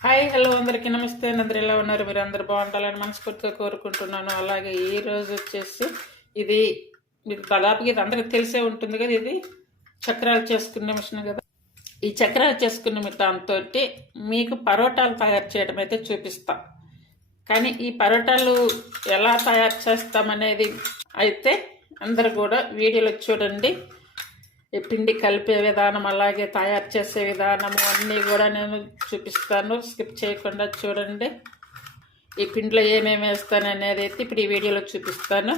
Hi hello అందరికీ నమస్తే. అందరు ఎలా ఉన్నారు? మీరు అందరు బాగుండాలని మనస్ఫూర్తిగా కోరుకుంటున్నాను. అలాగే ఈ రోజు వచ్చేసి ఇది మీకు దాదాపుగా ఇది అందరికి తెలిసే ఉంటుంది కదా, ఇది చక్రాలు చేసుకునే మిషన్ కదా. ఈ చక్రాలు చేసుకునే దాంతో మీకు పరోటాలు తయారు చేయడం అయితే చూపిస్తాం. కానీ ఈ పరోటాలు ఎలా తయారు చేస్తామనేది అయితే అందరు కూడా వీడియోలో చూడండి. ఈ పిండి కలిపే విధానం అలాగే తయారు చేసే విధానము అన్నీ కూడా నేను చూపిస్తాను. స్కిప్ చేయకుండా చూడండి. ఈ పిండిలో ఏమేమి వేస్తాను అనేది అయితే ఇప్పుడు ఈ వీడియోలో చూపిస్తాను.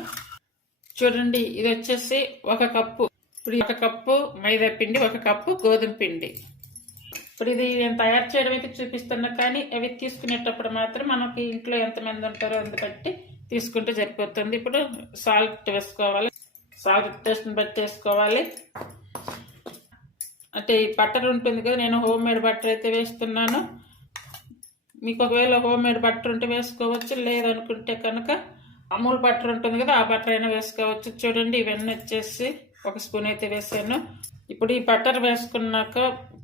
చూడండి, ఇది వచ్చేసి 1 కప్పు. ఇప్పుడు 1 కప్పు మైదా పిండి, 1 కప్పు గోధుమ పిండి. ఇప్పుడు ఇది నేను తయారు చేయడం అయితే చూపిస్తున్నా, కానీ అవి తీసుకునేటప్పుడు మాత్రం మనకి ఇంట్లో ఎంతమంది ఉంటారో అందు బట్టి తీసుకుంటే సరిపోతుంది. ఇప్పుడు సాల్ట్ వేసుకోవాలి. సాల్ట్ టేస్ట్ని బట్టి వేసుకోవాలి. అంటే ఈ బటర్ ఉంటుంది కదా, నేను హోమ్ మేడ్ బటర్ అయితే వేస్తున్నాను. మీకు ఒకవేళ హోమ్ మేడ్ బటర్ ఉంటే వేసుకోవచ్చు, లేదనుకుంటే కనుక అమూల్ బటర్ ఉంటుంది కదా, ఆ బటర్ అయినా వేసుకోవచ్చు. చూడండి, ఇవన్నీ వచ్చేసి 1 స్పూన్ అయితే వేసాను. ఇప్పుడు ఈ బటర్ వేసుకున్నాక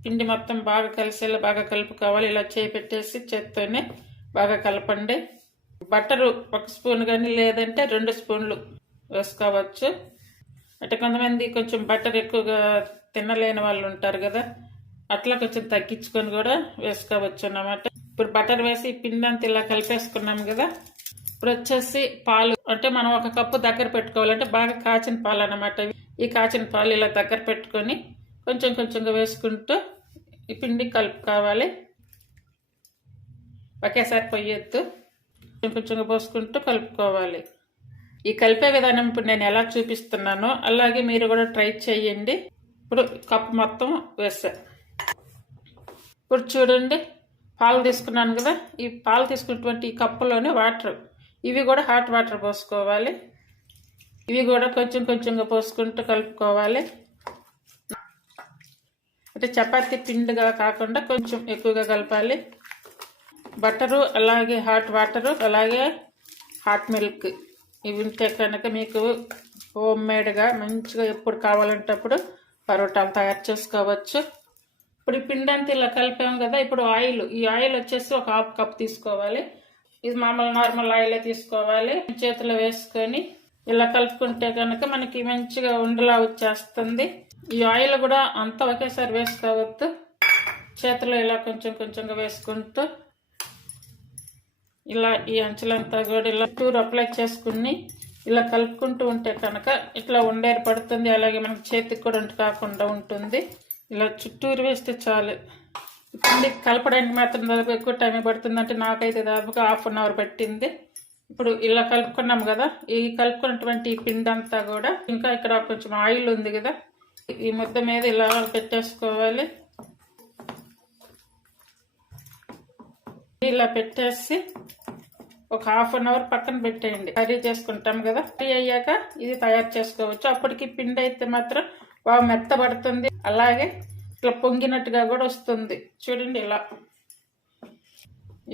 పిండి మొత్తం బాగా కలిసేలా బాగా కలుపుకోవాలి. ఇలా చేయి పెట్టేసి చేత్తోనే బాగా కలపండి. బటరు 1 స్పూన్ కానీ లేదంటే 2 స్పూన్లు వేసుకోవచ్చు. అంటే కొంతమంది కొంచెం బటర్ ఎక్కువగా తినలేని వాళ్ళు ఉంటారు కదా, అట్లా కొంచెం తగ్గించుకొని కూడా వేసుకోవచ్చు అన్నమాట. ఇప్పుడు బటర్ వేసి పిండి అంతా ఇలా కలిపేసుకున్నాం కదా. ఇప్పుడు వచ్చేసి పాలు, అంటే మనం 1 కప్పు దగ్గర పెట్టుకోవాలంటే బాగా కాచిన పాలు అన్నమాట. ఈ కాచిన పాలు ఇలా దగ్గర పెట్టుకొని కొంచెం కొంచెంగా వేసుకుంటూ ఈ పిండి కలుపుకోవాలి. ఒకేసారి పొయ్యొద్దు, కొంచెం కొంచెంగా పోసుకుంటూ కలుపుకోవాలి. ఈ కలిపే విధానం ఇప్పుడు నేను ఎలా చూపిస్తున్నానో అలాగే మీరు కూడా ట్రై చేయండి. ఇప్పుడు కప్పు మొత్తం వేసా. ఇప్పుడు చూడండి, పాలు తీసుకున్నాను కదా, ఈ పాలు తీసుకున్నటువంటి ఈ కప్పులోనే వాటర్, ఇవి కూడా హాట్ వాటర్ పోసుకోవాలి. ఇవి కూడా కొంచెం కొంచెంగా పోసుకుంటూ కలుపుకోవాలి. అంటే చపాతీ పిండిగా కాకుండా కొంచెం ఎక్కువగా కలపాలి. బటరు అలాగే హాట్ వాటరు అలాగే హాట్ మిల్క్ ఇవి ఉంటే కనుక మీకు హోమ్ మేడ్గా మంచిగా ఎప్పుడు కావాలంటప్పుడు పరోటాలు తయారు చేసుకోవచ్చు. ఇప్పుడు ఈ పిండి అంతా ఇలా కలిపాము కదా. ఇప్పుడు ఆయిల్, ఈ ఆయిల్ వచ్చేసి 1/2 కప్ తీసుకోవాలి. ఇది మామూలు నార్మల్ ఆయిలే తీసుకోవాలి. చేతిలో వేసుకొని ఇలా కలుపుకుంటే కనుక మనకి మంచిగా ఉండలా వచ్చేస్తుంది. ఈ ఆయిల్ కూడా అంతా ఒకేసారి వేసుకోవద్దు. చేతిలో ఇలా కొంచెం కొంచెంగా వేసుకుంటూ ఇలా ఈ అంచులంతా కూడా ఇలా టూర్ అప్లై చేసుకుని ఇలా కలుపుకుంటూ ఉంటే కనుక ఇట్లా ఉండేరు పడుతుంది. అలాగే మనకి చేతికి కూడా కాకుండా ఉంటుంది. ఇలా చుట్టూరు వేస్తే చాలు. పిండి కలపడానికి మాత్రం దాదాపు ఎక్కువ టైం పడుతుంది. అంటే నాకైతే దాదాపుగా 1/2 అవర్ పట్టింది. ఇప్పుడు ఇలా కలుపుకున్నాం కదా, ఈ కలుపుకున్నటువంటి ఈ పిండి అంతా కూడా ఇంకా ఇక్కడ కొంచెం ఆయిల్ ఉంది కదా, ఈ ముద్ద మీద ఇలా పెట్టేసుకోవాలి. ఇలా పెట్టేసి 1/2 అవర్ పక్కన పెట్టేయండి. కర్రీ చేసుకుంటాం కదా, కర్రీ అయ్యాక ఇది తయారు చేసుకోవచ్చు. అప్పటికి పిండి అయితే మాత్రం బాగా మెత్తబడుతుంది, అలాగే ఇట్లా పొంగినట్టుగా కూడా వస్తుంది. చూడండి, ఇలా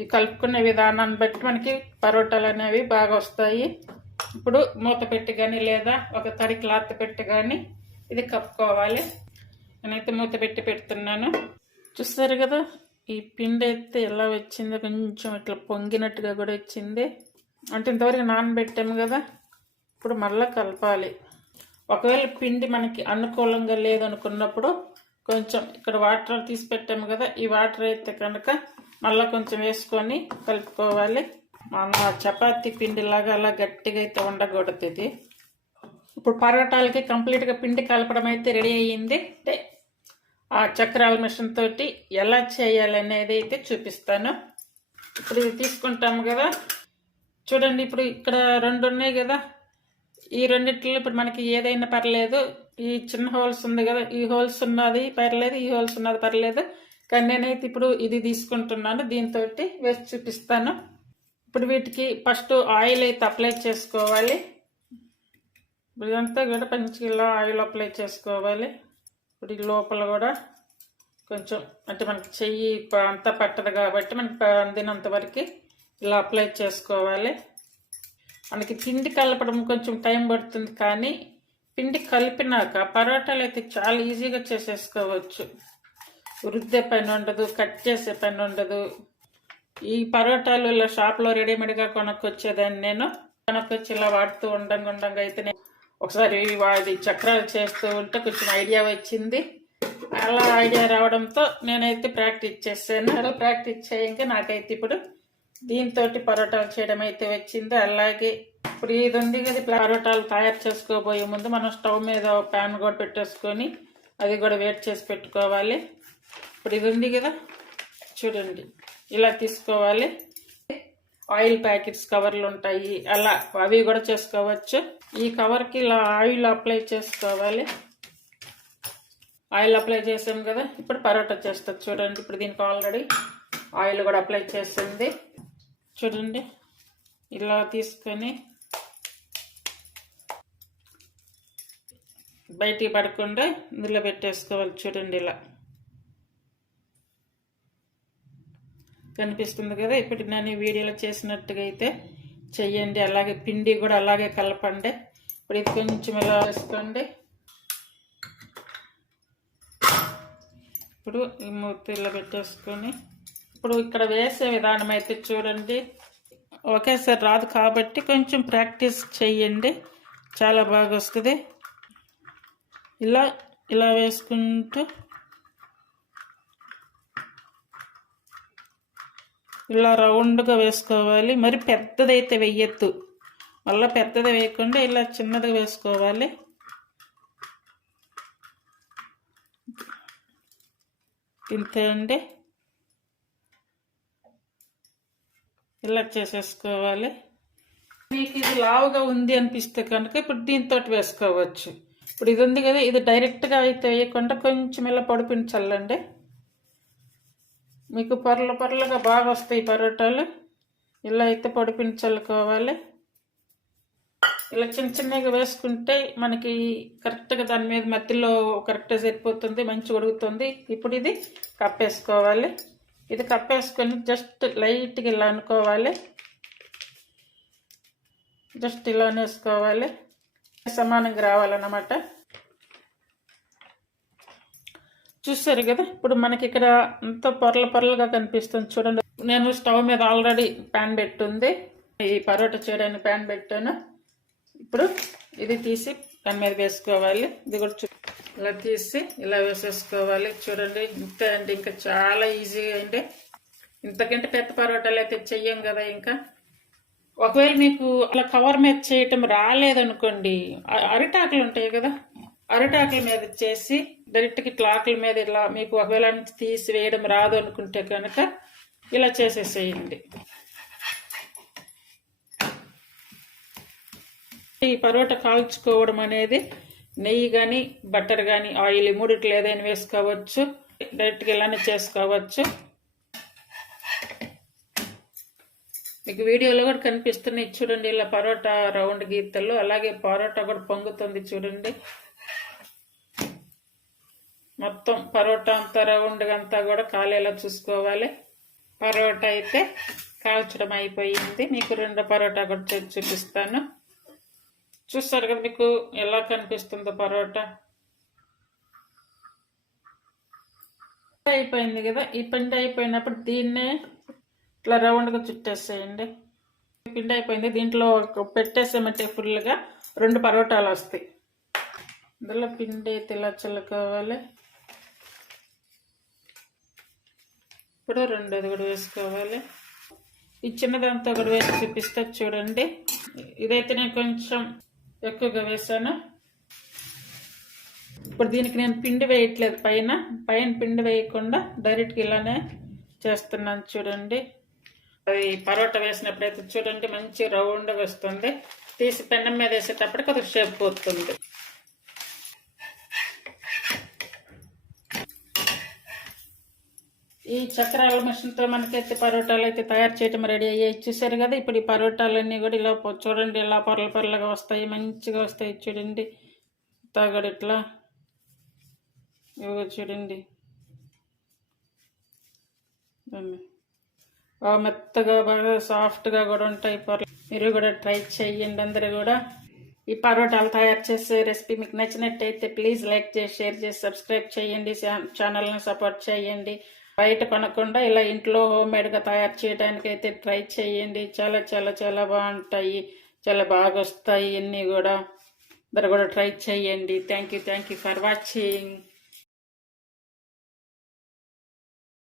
ఈ కలుపుకునే విధానాన్ని బట్టి మనకి పరోటాలు అనేవి బాగా వస్తాయి. ఇప్పుడు మూత పెట్టి కానీ లేదా ఒక తడి క్లాత్ పెట్టి కానీ ఇది కప్పుకోవాలి. నేనైతే మూత పెట్టి పెడుతున్నాను. చూస్తారు కదా, ఈ పిండి అయితే ఎలా వచ్చిందో, కొంచెం ఇట్లా పొంగినట్టుగా కూడా వచ్చింది. అంటే ఇంతవరకు నానబెట్టాము కదా, ఇప్పుడు మళ్ళీ కలపాలి. ఒకవేళ పిండి మనకి అనుకూలంగా లేదనుకున్నప్పుడు కొంచెం ఇక్కడ వాటర్ తీసి పెట్టాము కదా, ఈ వాటర్ అయితే కనుక మళ్ళీ కొంచెం వేసుకొని కలుపుకోవాలి. మన చపాతీ పిండిలాగా అలా గట్టిగా అయితే ఉండకూడదు ఇది. ఇప్పుడు పరోటాలకి కంప్లీట్గా పిండి కలపడం అయితే రెడీ అయ్యింది. అంటే ఆ చక్రాల మిషన్ తోటి ఎలా చేయాలనేది అయితే చూపిస్తాను. ఇప్పుడు ఇది తీసుకుంటాము కదా, చూడండి, ఇప్పుడు ఇక్కడ 2 ఉన్నాయి కదా, ఈ రెండిట్లో ఇప్పుడు మనకి ఏదైనా పర్లేదు. ఈ చిన్న హోల్స్ ఉంది కదా, ఈ హోల్స్ ఉన్నది పర్లేదు, ఈ హోల్స్ ఉన్నది పర్లేదు, కానీ నేనైతే ఇప్పుడు ఇది తీసుకుంటున్నాను. దీంతో వేసి చూపిస్తాను. ఇప్పుడు వీటికి ఫస్ట్ ఆయిల్ అయితే అప్లై చేసుకోవాలి. ఇదంతా కూడా మంచిగా ఇలా ఆయిల్ అప్లై చేసుకోవాలి. ఇప్పుడు ఈ లోపల కూడా కొంచెం, అంటే మనకి చెయ్యి అంతా పట్టదు కాబట్టి మనకి అందినంత వరకు ఇలా అప్లై చేసుకోవాలి. మనకి పిండి కలపడం కొంచెం టైం పడుతుంది, కానీ పిండి కలిపినాక పరోటాలు అయితే చాలా ఈజీగా చేసేసుకోవచ్చు. రుద్దే పని ఉండదు, కట్ చేసే పని ఉండదు. ఈ పరోటాలు ఇలా షాప్లో రెడీమేడ్గా కొనుక్కొచ్చేదాన్ని నేను. కొనుక్కొచ్చి ఇలా వాడుతూ ఉండంగా అయితే నేను ఒకసారి వాడి చక్రాలు చేస్తూ ఉంటే కొంచెం ఐడియా వచ్చింది. అలా ఐడియా రావడంతో నేనైతే ప్రాక్టీస్ చేశాను. అలా ప్రాక్టీస్ చేయంగా నాకైతే ఇప్పుడు దీంతో పరోటాలు చేయడం అయితే వచ్చింది. అలాగే ఇప్పుడు ఇది ఉంది కదా, పరోటాలు తయారు చేసుకోబోయే ముందు మనం స్టవ్ మీద ప్యాన్ కూడా పెట్టేసుకొని అది కూడా వేడి చేసి పెట్టుకోవాలి. ఇప్పుడు ఇది ఉంది కదా, చూడండి ఇలా తీసుకోవాలి. ఆయిల్ ప్యాకెట్స్ కవర్లు ఉంటాయి, అలా అవి కూడా చేసుకోవచ్చు. ఈ కవర్కి ఇలా ఆయిల్ అప్లై చేసుకోవాలి. ఆయిల్ అప్లై చేసాం కదా, ఇప్పుడు పరోటా చేస్తుంది చూడండి. ఇప్పుడు దీనికి ఆల్రెడీ ఆయిల్ కూడా అప్లై చేసింది చూడండి. ఇలా తీసుకొని బయటికి పడకుండా ఇందులో పెట్టేసుకోవాలి చూడండి. ఇలా కనిపిస్తుంది కదా. ఇప్పుడు నేను ఈ వీడియోలో చేసినట్టుగా అయితే చెయ్యండి. అలాగే పిండి కూడా అలాగే కలపండి. ఇప్పుడు ఇది కొంచెం ఇలా వేసుకోండి. ఇప్పుడు ఈ మూత ఇలా పెట్టేసుకొని ఇప్పుడు ఇక్కడ వేసే విధానం అయితే చూడండి. ఒకేసారి రాదు కాబట్టి కొంచెం ప్రాక్టీస్ చెయ్యండి, చాలా బాగా వస్తుంది. ఇలా ఇలా వేసుకుంటూ ఇలా రౌండ్గా వేసుకోవాలి. మరి పెద్దదైతే వెయ్యొద్దు, మళ్ళీ పెద్దది వేయకుండా ఇలా చిన్నది వేసుకోవాలి. ఇంతే అండి, ఇలా చేసేసుకోవాలి. మీకు ఇది లావుగా ఉంది అనిపిస్తే కనుక ఇప్పుడు దీంతో వేసుకోవచ్చు. ఇప్పుడు ఇది ఉంది కదా, ఇది డైరెక్ట్గా అయితే వేయకుండా కొంచెం ఇలా పొడిపించాలండి. మీకు పొరలుగా బాగా వస్తాయి పరోటాలు. ఇలా అయితే పొడిపించలుకోవాలి. ఇలా చిన్నగా వేసుకుంటే మనకి కరెక్ట్గా దాని మీద మధ్యలో కరెక్ట్గా సరిపోతుంది, మంచిగా ఉడుకుతుంది. ఇప్పుడు ఇది కప్పేసుకోవాలి. ఇది కప్పేసుకొని జస్ట్ లైట్గా ఇలా అనుకోవాలి. జస్ట్ ఇలా వేసుకోవాలి, సమానంగా రావాలన్నమాట. చూసారు కదా, ఇప్పుడు మనకి ఇక్కడ అంత పొరలుగా కనిపిస్తుంది చూడండి. నేను స్టవ్ మీద ఆల్రెడీ ప్యాన్ పెట్టుంది, ఈ పరోటా చేయడానికి ప్యాన్ పెట్టాను. ఇప్పుడు ఇది తీసి దాని మీద వేసుకోవాలి. ఇది కూడా ఇలా తీసి ఇలా వేసేసుకోవాలి చూడండి. ఇంతే అండి, ఇంకా చాలా ఈజీగా అండి. ఇంతకంటే పెద్ద పరోటాలు అయితే చెయ్యం కదా. ఇంకా ఒకవేళ మీకు అలా కవర్ మీద చేయటం రాలేదనుకోండి, అరిటాకులు ఉంటాయి కదా, అరిటాకుల మీద చేసి డైరెక్ట్గా ఇట్లా ఆకుల మీద ఇలా మీకు ఒకవేళ తీసి వేయడం రాదు అనుకుంటే కనుక ఇలా చేసేసేయండి. ఈ పరోటా కాల్చుకోవడం అనేది నెయ్యి కానీ బటర్ కానీ ఆయిల్ మూడిట్లో ఏదైనా వేసుకోవచ్చు. డైరెక్ట్గా ఇలానే చేసుకోవచ్చు. మీకు వీడియోలో కూడా కనిపిస్తున్నాయి చూడండి, ఇలా పరోటా రౌండ్ గీతలు. అలాగే పరోటా కూడా పొంగుతుంది చూడండి. మొత్తం పరోటా అంతా రౌండ్గా అంతా కూడా కాలేలా చూసుకోవాలి. పరోటా అయితే కాల్చడం అయిపోయింది. మీకు రెండో పరోటా కూడా చేసి చూపిస్తాను. చూస్తారు కదా మీకు ఎలా కనిపిస్తుందో పరోటా. అయిపోయింది కదా. ఈ పిండి అయిపోయినప్పుడు దీన్నే ఇట్లా రౌండ్గా చుట్టేసేయండి. పిండి అయిపోయింది, దీంట్లో పెట్టేసామంటే ఫుల్గా 2 పరోటాలు వస్తాయి. ఇందులో పిండి అయితే ఇలా చల్లుకోవాలి. ఇప్పుడు రెండోది కూడా వేసుకోవాలి. ఈ చిన్నదంతా కూడా వేసి చూపిస్తా చూడండి. ఇదైతే నేను కొంచెం ఎక్కువగా వేసాను. ఇప్పుడు దీనికి నేను పిండి వేయట్లేదు, పైన పిండి వేయకుండా డైరెక్ట్గా ఇలానే చేస్తున్నాను చూడండి. అది పరోటా వేసినప్పుడైతే చూడండి మంచి రౌండ్గా వస్తుంది. తీసి పెన్నం మీద వేసేటప్పటికి అది షేప్ పోతుంది. ఈ చక్రాల మిషన్తో మనకైతే పరోటాలు అయితే తయారు చేయటం రెడీ అయ్యాయి. చూసారు కదా. ఇప్పుడు ఈ పరోటాలన్నీ కూడా ఇలా చూడండి, ఇలా పొరలుగా వస్తాయి, మంచిగా వస్తాయి చూడండి. తాగడు ఇట్లా ఇవి చూడండి, బాగా మెత్తగా బాగా సాఫ్ట్గా కూడా ఉంటాయి పొరలు. మీరు కూడా ట్రై చేయండి అందరూ కూడా. ఈ పరోటాలు తయారు చేసే రెసిపీ మీకు నచ్చినట్టయితే ప్లీజ్ లైక్ చేసి, షేర్ చేసి, సబ్స్క్రైబ్ చేయండి. ఛానల్ని సపోర్ట్ చేయండి. బయట కొనకుండా ఇలా ఇంట్లో హోమ్మేడ్గా తయారు చేయడానికి అయితే ట్రై చేయండి. చాలా చాలా చాలా బాగుంటాయి, చాలా బాగా వస్తాయి. ఇవన్నీ కూడా అందరు కూడా ట్రై చేయండి. Thank you for watching.